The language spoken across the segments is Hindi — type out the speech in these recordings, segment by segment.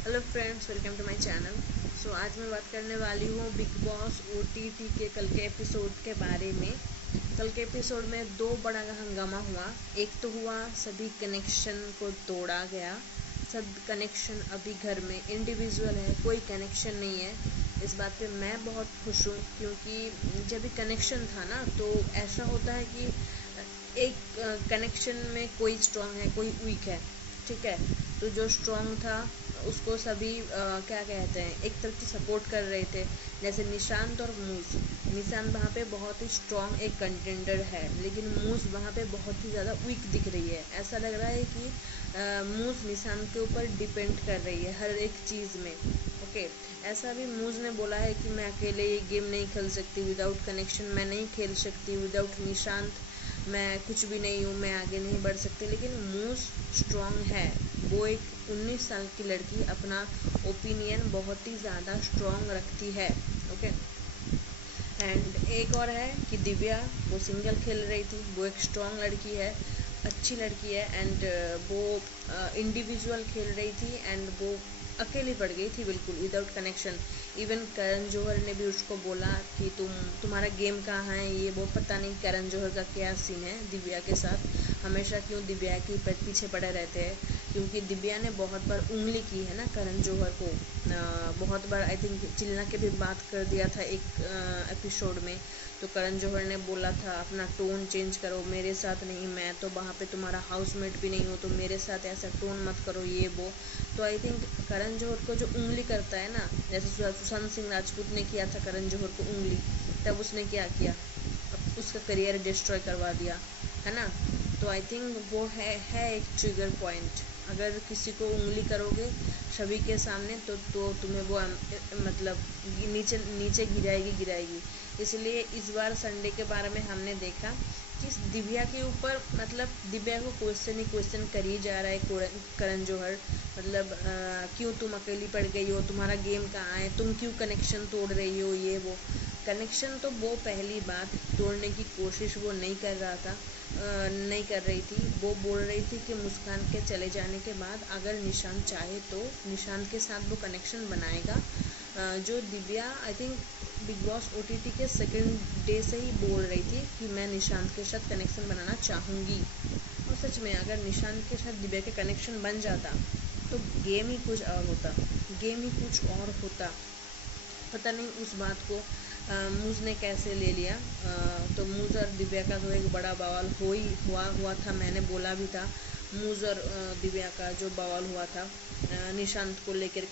Hello friends, welcome to my channel. So आज मैं बात करने वाली हूँ बिग बॉस ओटीटी के कल के एपिसोड के बारे में। कल के एपिसोड में दो बड़ा हंगामा हुआ। एक तो हुआ सभी कनेक्शन को तोड़ा गया। सब कनेक्शन अभी घर में इंडिविजुअल है, कोई कनेक्शन नहीं है। इस बात पे मैं बहुत खुश हूँ क्योंकि जब भी कनेक्शन था ना तो ऐसा होता है कि एक कनेक्शन में कोई स्ट्रांग है, कोई वीक है, ठीक है। तो जो स्ट्रांग था उसको सभी क्या कहते हैं, एक तरफ से सपोर्ट कर रहे थे। जैसे निशांत और मूस। निशांत वहाँ पे बहुत ही स्ट्रांग एक कंटेंडर है, लेकिन मूस वहाँ पे बहुत ही ज़्यादा वीक दिख रही है। ऐसा लग रहा है कि मूस निशांत के ऊपर डिपेंड कर रही है हर एक चीज़ में। ओके, ऐसा भी मूस ने बोला है कि मैं अकेले ये गेम नहीं खेल सकती, विदाउट कनेक्शन मैं नहीं खेल सकती, विदाउट निशांत मैं कुछ भी नहीं हूँ, मैं आगे नहीं बढ़ सकती। लेकिन मूस स्ट्रांग है। वो एक 19 साल की लड़की अपना ओपिनियन बहुत ही ज़्यादा स्ट्रांग रखती है। ओके, एंड एक और है कि दिव्या, वो सिंगल खेल रही थी, वो एक स्ट्रांग लड़की है, अच्छी लड़की है। एंड वो इंडिविजुअल खेल रही थी एंड वो अकेली पड़ गई थी बिल्कुल without connection. Even Karan Johar ने भी उसको बोला कि तुम्हारा गेम कहाँ है, ये वो। पता नहीं करण जौहर का क्या सीन है दिव्या के साथ, हमेशा क्यों दिव्या के पीछे पड़े रहते हैं। क्योंकि दिव्या ने बहुत बार उंगली की है ना करण जौहर को, बहुत बार आई थिंक चिल्ला के भी बात कर दिया था एक एपिसोड में। तो करण जौहर ने बोला था अपना टोन चेंज करो, मेरे साथ नहीं, मैं तो वहाँ पे तुम्हारा हाउसमेट भी नहीं हूँ, तो मेरे साथ ऐसा टोन मत करो, ये वो। तो आई थिंक करण जौहर को जो उंगली करता है ना, जैसे सुशांत सिंह राजपूत ने किया था करण जौहर को उंगली, तब उसने क्या किया, उसका करियर डिस्ट्रॉय करवा दिया, है ना। तो आई थिंक वो है एक ट्रिगर पॉइंट। अगर किसी को उंगली करोगे सभी के सामने तो तुम्हें वो मतलब नीचे नीचे गिराएगी। इसलिए इस बार संडे के बारे में हमने देखा कि दिव्या के ऊपर, मतलब दिव्या को क्वेश्चन ही क्वेश्चन कर ही जा रहा है करण जौहर। मतलब क्यों तुम अकेली पड़ गई हो, तुम्हारा गेम कहाँ है, तुम क्यों कनेक्शन तोड़ रही हो, ये वो। कनेक्शन तो वो पहली बात तोड़ने की कोशिश वो नहीं कर रहा था, नहीं कर रही थी। वो बोल रही थी कि मुस्कान के चले जाने के बाद अगर निशांत चाहे तो निशांत के साथ वो कनेक्शन बनाएगा। जो Divya I think big boss OTT के सेकंड डे से ही बोल रही थी कि मैं निशांत के साथ कनेक्शन बनाना चाहूँगी। और सच में अगर निशांत के साथ दिव्या के कनेक्शन बन जाता तो गेम ही कुछ और होता, गेम ही कुछ और होता। पता नहीं उस बात को मूज ने कैसे ले लिया। तो मूज और दिव्या का तो एक बड़ा बवाल हुआ था। मैंने बोला भी था मूज और दिव्या का जो बवाल हुआ था निशांत को लेकर,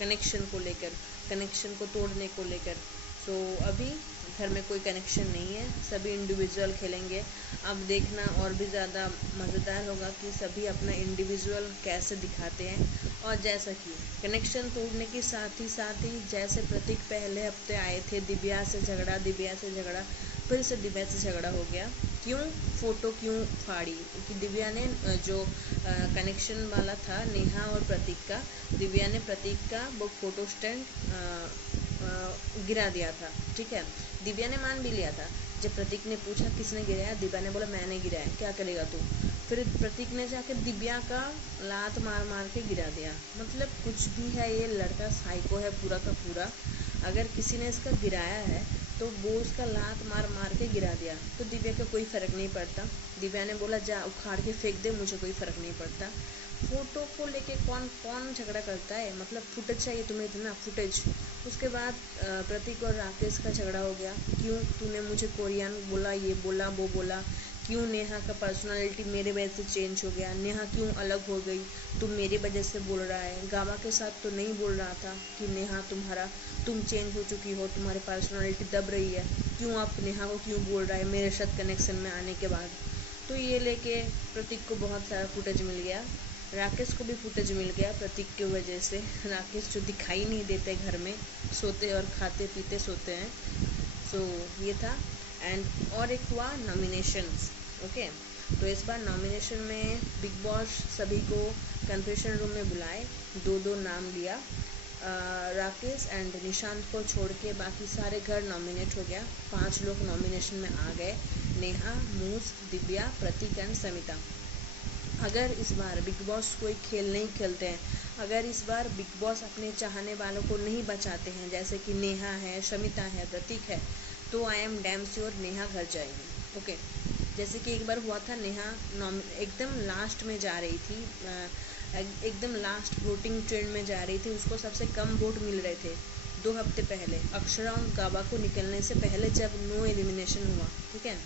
कनेक्शन को तोड़ने को लेकर। सो अभी घर में कोई कनेक्शन नहीं है, सभी इंडिविजुअल खेलेंगे। अब देखना और भी ज़्यादा मज़ेदार होगा कि सभी अपना इंडिविजुअल कैसे दिखाते हैं। और जैसा कि कनेक्शन तोड़ने के साथ ही जैसे प्रतीक पहले हफ्ते आए थे, दिव्या से झगड़ा, फिर से दिव्या से झगड़ा हो गया। क्यों फ़ोटो क्यों फाड़ी? कि दिव्या ने जो कनेक्शन वाला था नेहा और प्रतीक का, दिव्या ने प्रतीक का वो फ़ोटो स्टैंड गिरा दिया था, ठीक है। दिव्या ने मान भी लिया था। जब प्रतीक ने पूछा किसने गिराया, दिव्या ने बोला मैंने गिराया, क्या करेगा तू। फिर प्रतीक ने जाकर दिव्या का लात मार के गिरा दिया। मतलब कुछ भी है, ये लड़का साइको है पूरा का पूरा। अगर किसी ने इसका गिराया है तो वो उसका लात मार के गिरा दिया, तो दिव्या का कोई फ़र्क नहीं पड़ता। दिव्या ने बोला जा उखाड़ के फेंक दे, मुझे कोई फ़र्क नहीं पड़ता। फ़ोटो को लेके कौन झगड़ा करता है, मतलब फुटेज चाहिए तुम्हें, इतना फुटेज। उसके बाद प्रतीक और राकेश का झगड़ा हो गया। क्यों तूने मुझे कोरियन बोला, ये बोला, वो बोला। क्यों नेहा का पर्सनालिटी मेरे वजह से चेंज हो गया, नेहा क्यों अलग हो गई, तुम मेरी वजह से बोल रहा है। गावा के साथ तो नहीं बोल रहा था कि नेहा तुम चेंज हो चुकी हो, तुम्हारी पर्सनालिटी दब रही है। क्यों आप नेहा को क्यों बोल रहा है मेरे साथ कनेक्शन में आने के बाद। तो ये लेके प्रतीक को बहुत सारा फुटेज मिल गया, राकेश को भी फुटेज मिल गया प्रतीक की वजह से। राकेश जो दिखाई नहीं देते घर में, सोते और खाते पीते सोते हैं। सो ये था। एंड और एक हुआ नॉमिनेशंस। ओके, तो इस बार नॉमिनेशन में बिग बॉस सभी को कन्फेशन रूम में बुलाए, दो नाम लिया। राकेश एंड निशांत को छोड़ के बाकी सारे घर नॉमिनेट हो गया। 5 लोग नॉमिनेशन में आ गए, नेहा, मूस, दिव्या, प्रतीक एंड समिता। अगर इस बार बिग बॉस कोई खेल नहीं खेलते हैं, अगर इस बार बिग बॉस अपने चाहने वालों को नहीं बचाते हैं, जैसे कि नेहा है, शमिता है, प्रतीक है, तो I am damn sure Neha घर जाएगी। ओके, जैसे कि एक बार हुआ था, नेहा एकदम लास्ट में जा रही थी, एकदम लास्ट वोटिंग ट्रेंड में जा रही थी, उसको सबसे कम वोट मिल रहे थे 2 हफ्ते पहले, अक्षरा और गाबा को निकलने से पहले जब नो एलिमिनेशन हुआ, ठीक है,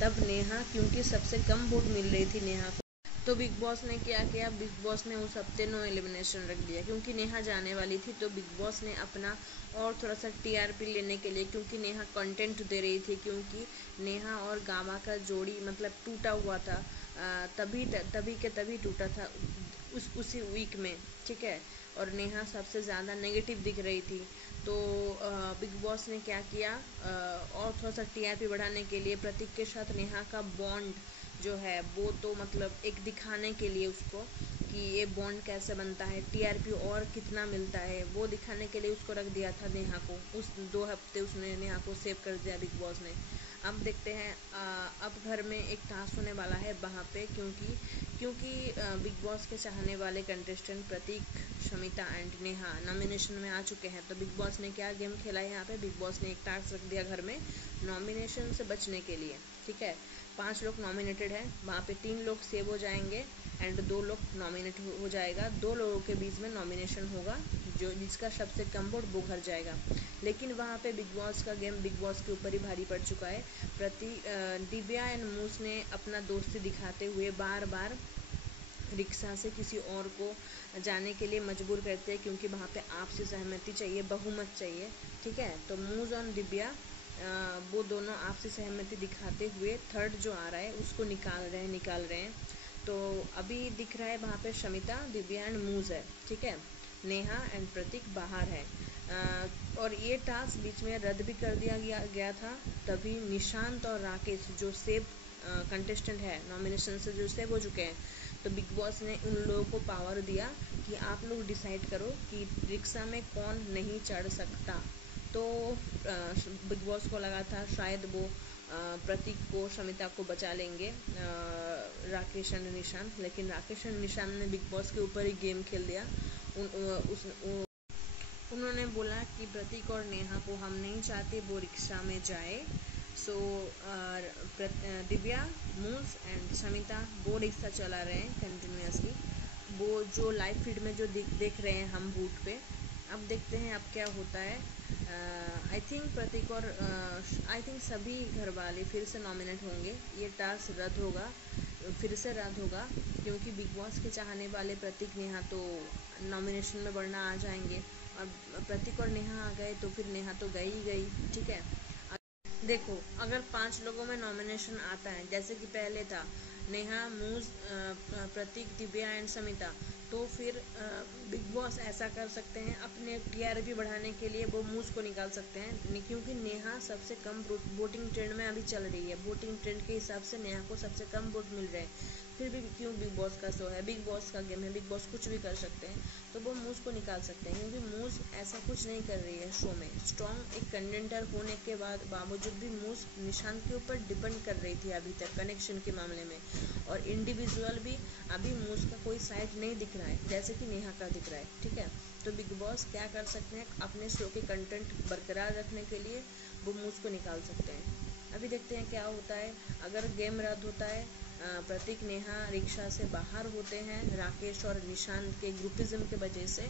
तब नेहा, क्योंकि सबसे कम वोट मिल रही थी नेहा को, तो बिग बॉस ने क्या किया, बिग बॉस ने उस हफ्ते नो एलिमिनेशन रख दिया, क्योंकि नेहा जाने वाली थी। तो बिग बॉस ने अपना और थोड़ा सा टीआरपी लेने के लिए, क्योंकि नेहा कंटेंट दे रही थी, क्योंकि नेहा और गामा का जोड़ी मतलब टूटा हुआ था, तभी टूटा था उसी वीक में, ठीक है, और नेहा सबसे ज़्यादा नेगेटिव दिख रही थी। तो बिग बॉस ने क्या किया, और थोड़ा सा टीआरपी बढ़ाने के लिए प्रतीक के साथ नेहा का बॉन्ड जो है वो, तो मतलब एक दिखाने के लिए उसको कि ये बॉन्ड कैसे बनता है, टीआरपी और कितना मिलता है, वो दिखाने के लिए उसको रख दिया था नेहा को। उस 2 हफ्ते उसने नेहा को सेव कर दिया बिग बॉस ने। अब देखते हैं, अब घर में एक टास्क होने वाला है वहाँ पे, क्योंकि बिग बॉस के चाहने वाले contestant Pratik, Shamita and Neha nomination में आ चुके हैं। तो बिग बॉस ने क्या गेम खेला है यहाँ पे, बिग बॉस ने एक टास्क रख दिया घर में नॉमिनेशन से बचने के लिए, ठीक है। 5 लोग नॉमिनेटेड हैं, वहाँ पे 3 लोग सेव हो जाएंगे एंड 2 लोग नॉमिनेट हो जाएगा। 2 लोगों के बीच में नॉमिनेशन होगा, जो जिसका सबसे कम वोट वो घर जाएगा। लेकिन वहाँ पे बिग बॉस का गेम बिग बॉस के ऊपर ही भारी पड़ चुका है। दिव्या एंड मूस ने अपना दोस्ती दिखाते हुए बार बार रिक्शा से किसी और को जाने के लिए मजबूर करते हैं, क्योंकि वहाँ पे आपसी सहमति चाहिए, बहुमत चाहिए, ठीक है। तो मूज और दिव्या वो दोनों आपसी सहमति दिखाते हुए थर्ड जो आ रहा है उसको निकाल रहे हैं। तो अभी दिख रहा है वहाँ पे शमिता, दिव्या एंड मूज है, ठीक है, नेहा एंड प्रतीक बाहर है। और ये टास्क बीच में रद्द भी कर दिया गया था। तभी निशांत और राकेश जो सेव कंटेस्टेंट है नॉमिनेशन से, जो सेव हो चुके हैं, तो बिग बॉस ने उन लोगों को पावर दिया कि आप लोग डिसाइड करो कि रिक्शा में कौन नहीं चढ़ सकता। तो बिग बॉस को लगा था शायद वो प्रतीक को, शमिता को बचा लेंगे, राकेश एंड निशांत, लेकिन राकेश एंड निशांत ने बिग बॉस के ऊपर ही गेम खेल दिया। उन्होंने बोला कि प्रतीक और नेहा को हम नहीं चाहते वो रिक्शा में जाए। सो दिव्या, मूस एंड शमिता वो रिक्शा चला रहे हैं कंटिन्यूसली, वो जो लाइव फीड में जो देख रहे हैं हम बूथ पे। अब देखते हैं अब क्या होता है। आई थिंक प्रतीक और आई थिंक सभी घर वाले फिर से नॉमिनेट होंगे, ये टास्क रद्द होगा, फिर से रद्द होगा, क्योंकि बिग बॉस के चाहने वाले प्रतीक, नेहा तो नॉमिनेशन में बढ़ना आ जाएंगे, और प्रतीक और नेहा आ गए तो फिर नेहा तो गई ही गई, ठीक है। देखो, अगर 5 लोगों में नॉमिनेशन आता है, जैसे कि पहले था नेहा, मूज, प्रतीक, दिव्या एंड समिता, तो फिर बिग बॉस ऐसा कर सकते हैं, अपने टीआरपी बढ़ाने के लिए वो मूज को निकाल सकते हैं, क्योंकि नेहा सबसे कम वोटिंग ट्रेंड में अभी चल रही है। वोटिंग ट्रेंड के हिसाब से नेहा को सबसे कम वोट मिल रहे हैं। फिर भी क्यों, बिग बॉस का शो है, बिग बॉस का गेम है, बिग बॉस कुछ भी कर सकते हैं, तो वो मूज को निकाल सकते हैं, क्योंकि मूज ऐसा कुछ नहीं कर रही है शो में। स्ट्रॉन्ग एक कंटेंडर होने के बावजूद भी मूज निशांत के ऊपर डिपेंड कर रही थी अभी तक कनेक्शन के मामले में, और इंडिविजुअल भी अभी मूज का कोई साइड नहीं दिख रहा है, जैसे कि नेहा का दिख रहा है, ठीक है। तो बिग बॉस क्या कर सकते हैं, अपने शो के कंटेंट बरकरार रखने के लिए वो मूज को निकाल सकते हैं। अभी देखते हैं क्या होता है। अगर गेम रद्द होता है, प्रतीक, नेहा रिक्शा से बाहर होते हैं राकेश और निशांत के ग्रुपिज्म के वजह से,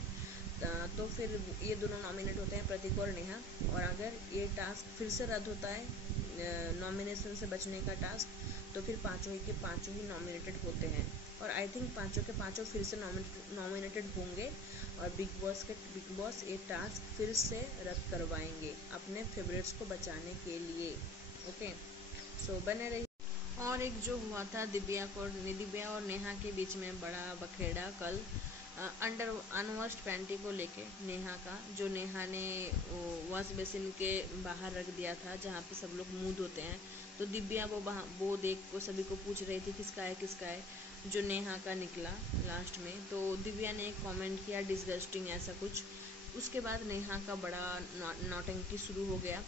तो फिर ये दोनों नॉमिनेट होते हैं, प्रतीक और नेहा। और अगर ये टास्क फिर से रद्द होता है, नॉमिनेशन से बचने का टास्क, तो फिर पाँचों के पाँचों ही नॉमिनेटेड होते हैं, और आई थिंक पाँचों के पाँचों फिर से नॉमिनेटेड होंगे, और बिग बॉस ये टास्क फिर से रद्द करवाएंगे अपने फेवरेट्स को बचाने के लिए। ओके, सो बने रहिए। और एक जो हुआ था दिव्या और नेहा के बीच में बड़ा बखेड़ा कल, अंडर अनवॉश्ड पैंटी को लेके, नेहा का, जो नेहा ने वॉश बेसिन के बाहर रख दिया था जहाँ पे सब लोग मुंह धोते हैं। तो दिव्या वो देख को सभी को पूछ रही थी किसका है, जो नेहा का निकला लास्ट में। तो दिव्या ने एक कमेंट किया डिसगस्टिंग ऐसा कुछ। उसके बाद नेहा का बड़ा नौटंकी शुरू हो गया।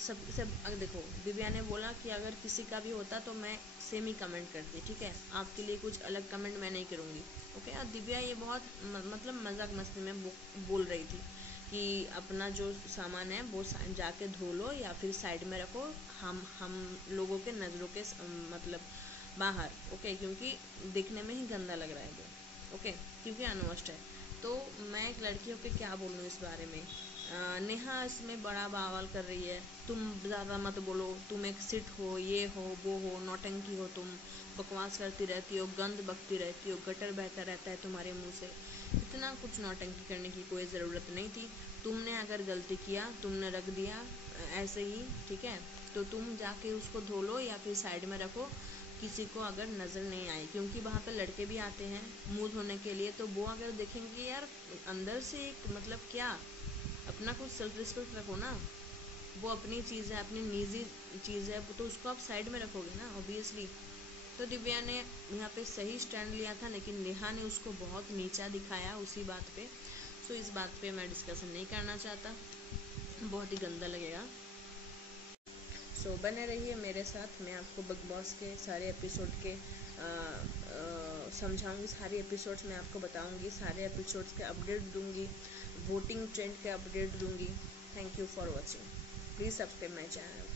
सब देखो, दिव्या ने बोला कि अगर किसी का भी होता तो मैं सेम ही कमेंट करती, ठीक है, आपके लिए कुछ अलग कमेंट मैं नहीं करूँगी, ओके। और दिव्या ये बहुत मतलब मजाक मस्ती में बोल रही थी कि अपना जो सामान है वो जाके धो लो या फिर साइड में रखो, हम लोगों के नज़रों के मतलब बाहर, ओके, क्योंकि देखने में ही गंदा लग रहा है वो, ओके, क्योंकि अनवॉश्ड है। तो मैं एक लड़की होकर क्या बोलूँ इस बारे में। नेहा इसमें बड़ा बवाल कर रही है, तुम ज़्यादा मत बोलो, तुम एक सिट हो, ये हो वो हो, नौटंकी हो, तुम बकवास करती रहती हो, गंद बकती रहती हो, गटर बहता रहता है तुम्हारे मुंह से। इतना कुछ नौटंकी करने की कोई ज़रूरत नहीं थी। तुमने अगर गलती किया, तुमने रख दिया ऐसे ही, ठीक है, तो तुम जाके उसको धो लो या फिर साइड में रखो, किसी को अगर नज़र नहीं आए, क्योंकि वहाँ पे लड़के भी आते हैं मुंह धोने के लिए, तो वो अगर देखेंगे यार अंदर से एक मतलब क्या, अपना कुछ सेल्फ रिस्पेक्ट रखो ना। वो अपनी चीज़ है, अपनी निजी चीज़ है, तो उसको आप साइड में रखोगे ना ऑब्वियसली। तो दिव्या ने यहाँ पे सही स्टैंड लिया था, लेकिन नेहा ने उसको बहुत नीचा दिखाया उसी बात पे। सो इस बात पे मैं डिस्कशन नहीं करना चाहता, बहुत ही गंदा लगेगा। सो बने रहिए मेरे साथ, मैं आपको बिग बॉस के सारे एपिसोड के समझाऊंगी, सारे एपिसोड्स मैं आपको बताऊंगी, सारे एपिसोड्स के अपडेट दूंगी, वोटिंग ट्रेंड के अपडेट दूंगी। Thank you for watching, please subscribe my channel.